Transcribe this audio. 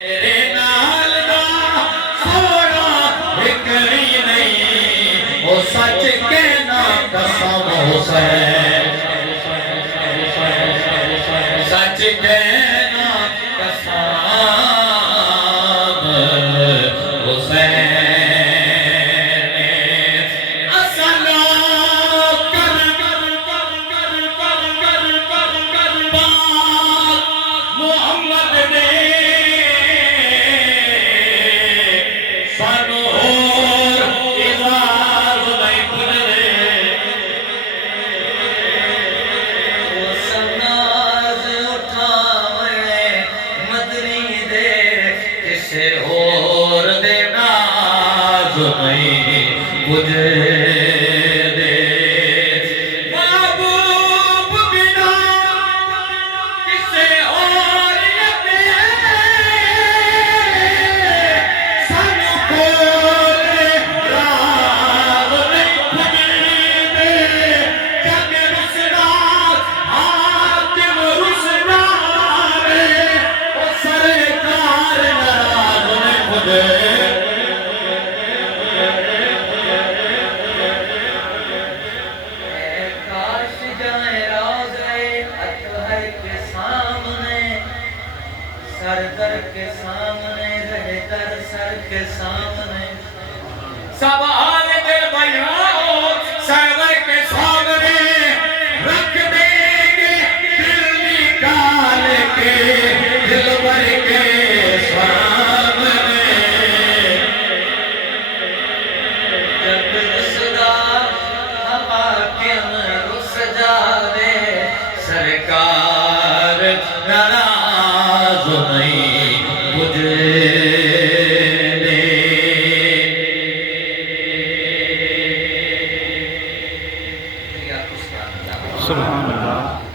تیرے نال دا سونا بکری نہیں وہ سچ کہنا قسم حسین سچ کہنا قسم حسین اور دینا نہیں مجھے دے محبوب بنا کسے اور دے سن کو راز نہیں مجھے دے جب رسنا حاتم رسنا وہ سرکار ناراض نہیں مجھے سر در کے سامنے رہے در سر کے سامنے سب آل دل بیاؤ سرور کے سامنے رکھ دیں گے دل نکال کے دل بھر کے سامنے جب رسدا ہم حاکم رس جاوے سرکار ناراض نہیں مجھے دے سبحان اللہ